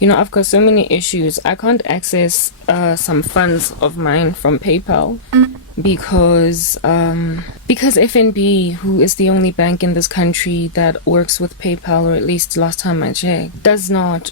I've got so many issues. I can't access some funds of mine from PayPal because FNB, who is the only bank in this country that works with PayPal, or at least last time I checked, does not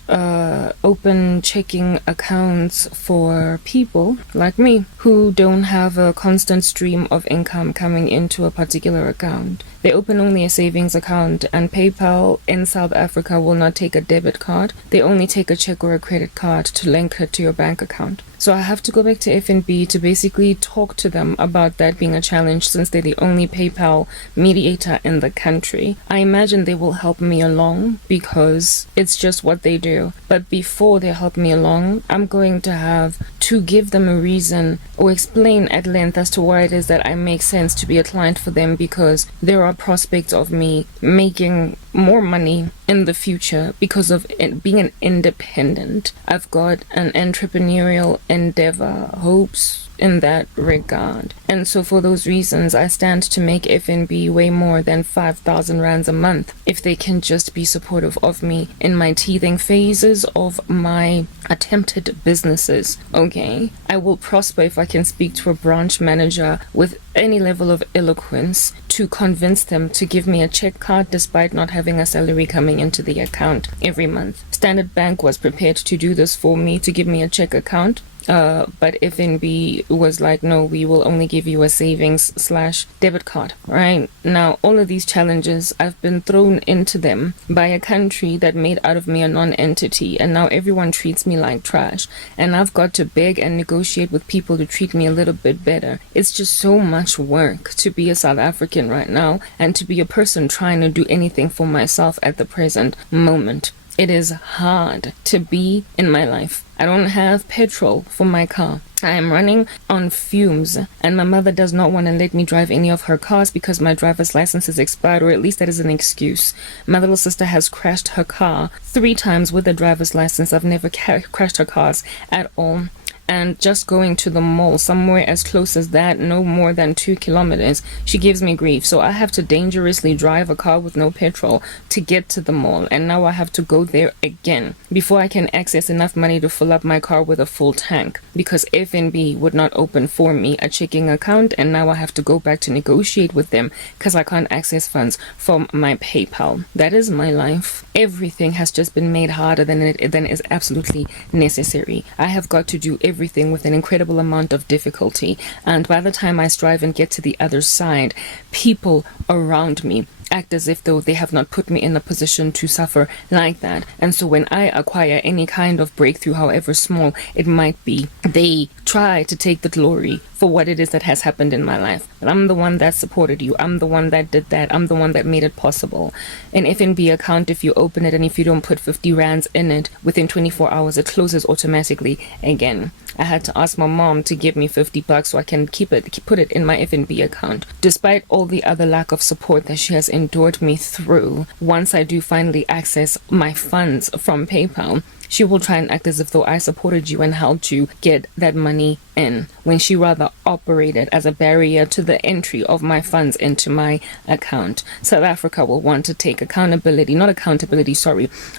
open checking accounts for people like me who don't have a constant stream of income coming into a particular account. They open only a savings account, and PayPal in South Africa will not take a debit card. They only take a check or a credit card to link it to your bank account. So I have to go back to FNB to basically talk to them about that being a challenge, since they're the only PayPal mediator in the country. I imagine they will help me along because it's just what they do. But before they help me along, I'm going to have to give them a reason or explain at length as to why it is that I make sense to be a client for them, because there are prospects of me making more money in the future because of being an independent. I've got an entrepreneurial endeavor, hopes in that regard. And so for those reasons, I stand to make FNB way more than 5,000 rands a month if they can just be supportive of me in my teething phases of my attempted businesses. Okay, I will prosper if I can speak to a branch manager with any level of eloquence to convince them to give me a check card despite not having a salary coming into the account every month. Standard Bank was prepared to do this for me, to give me a check account. But FNB was like, no, we will only give you a savings/debit card. Right now, all of these challenges, I've been thrown into them by a country that made out of me a non-entity, and now everyone treats me like trash, and I've got to beg and negotiate with people to treat me a little bit better. It's just so much work to be a South African right now, and to be a person trying to do anything for myself at the present moment. It is hard to be in my life. I don't have petrol for my car. I am running on fumes, and my mother does not want to let me drive any of her cars because my driver's license is expired, or at least that is an excuse. My little sister has crashed her car 3 times with a driver's license. I've never crashed her cars at all. And just going to the mall, somewhere as close as that, no more than 2 kilometers, she gives me grief. So I have to dangerously drive a car with no petrol to get to the mall. And now I have to go there again before I can access enough money to fill up my car with a full tank, because FNB would not open for me a checking account. And now I have to go back to negotiate with them because I can't access funds from my PayPal. That is my life. Everything has just been made harder than is absolutely necessary. I have got to do everything with an incredible amount of difficulty, and by the time I strive and get to the other side, people around me act as if though they have not put me in a position to suffer like that. And so when I acquire any kind of breakthrough, however small it might be, they try to take the glory for what it is that has happened in my life. But I'm the one that supported you. I'm the one that did that. I'm the one that made it possible. An FNB account, if you open it and if you don't put 50 rands in it, within 24 hours it closes automatically again. I had to ask my mom to give me $50 so I can put it in my FNB account. Despite all the other lack of support that she has endured me through, once I do finally access my funds from PayPal, she will try and act as if though I supported you and helped you get that money in, when she rather operated as a barrier to the entry of my funds into my account. South Africa will want to take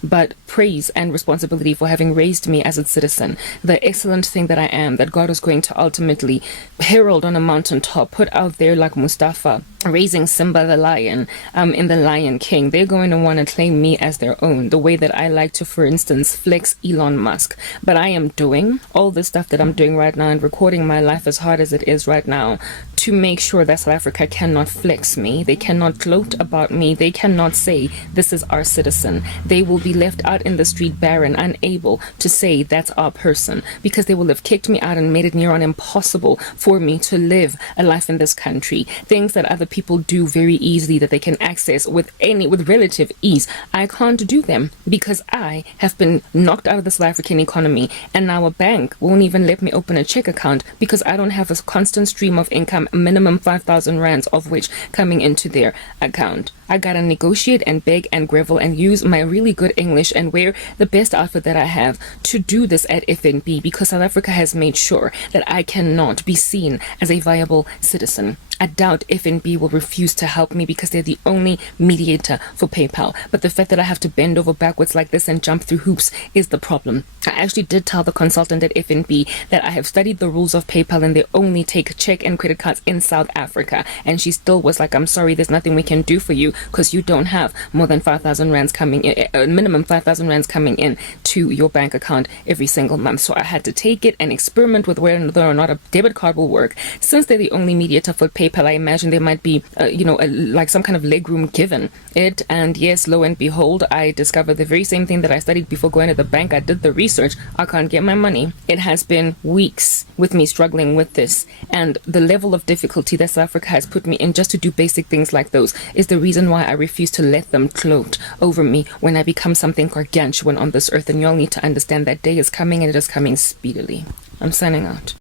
but praise and responsibility for having raised me as a citizen, the excellent thing that I am, that God is going to ultimately herald on a mountaintop, put out there like Mustafa, raising Simba the lion in The Lion King. They're going to want to claim me as their own, the way that I like to, for instance, flex Elon Musk. But I am doing all the stuff that I'm doing right now and recording my life as hard as it is right now to make sure that South Africa cannot flex me. They cannot gloat about me. They cannot say, this is our citizen. They will be left out in the street barren, unable to say that's our person, because they will have kicked me out and made it near on impossible for me to live a life in this country. Things that other people do very easily, that they can access with relative ease, I can't do them because I have been knocked out of the South African economy, and now a bank won't even let me open a check account because I don't have a constant stream of income, minimum 5,000 rands of which coming into their account. I gotta negotiate and beg and grovel and use my really good English and wear the best outfit that I have to do this at FNB, because South Africa has made sure that I cannot be seen as a viable citizen. I doubt FNB will refuse to help me because they're the only mediator for PayPal. But the fact that I have to bend over backwards like this and jump through hoops is the problem. I actually did tell the consultant at FNB that I have studied the rules of PayPal and they only take check and credit cards in South Africa. And she still was like, I'm sorry, there's nothing we can do for you because you don't have more than 5,000 rands coming in, minimum 5,000 rands coming in to your bank account every single month. So I had to take it and experiment with whether or not a debit card will work. Since they're the only mediator for PayPal, I imagine there might be, like some kind of legroom given it. And yes, lo and behold, I discovered the very same thing that I studied before going to the bank. I did the research. I can't get my money. It has been weeks with me struggling with this. And the level of difficulty that South Africa has put me in just to do basic things like those is the reason why I refuse to let them gloat over me when I become something gargantuan on this earth. And y'all need to understand that day is coming and it is coming speedily. I'm signing out.